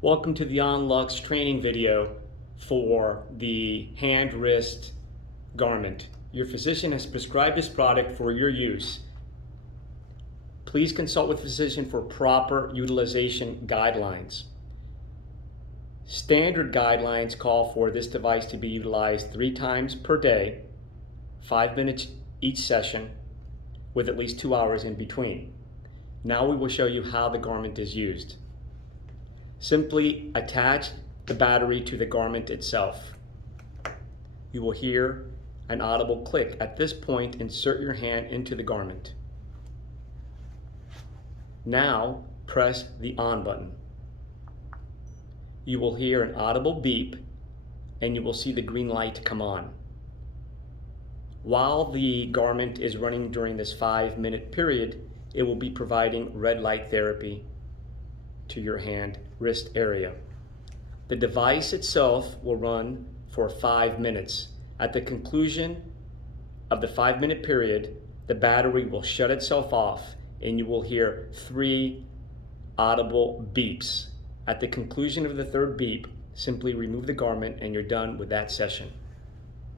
Welcome to the OnLux training video for the hand wrist garment. Your physician has prescribed this product for your use. Please consult with physician for proper utilization guidelines. Standard guidelines call for this device to be utilized 3 times per day, 5 minutes each session, with at least 2 hours in between. Now we will show you how the garment is used. Simply attach the battery to the garment itself. You will hear an audible click. At this point, insert your hand into the garment. Now press the on button. You will hear an audible beep and you will see the green light come on. While the garment is running during this 5-minute period, it will be providing red light therapy to your hand wrist area. The device itself will run for 5 minutes. At the conclusion of the 5-minute period, the battery will shut itself off and you will hear 3 audible beeps. At the conclusion of the 3rd beep, simply remove the garment and you're done with that session.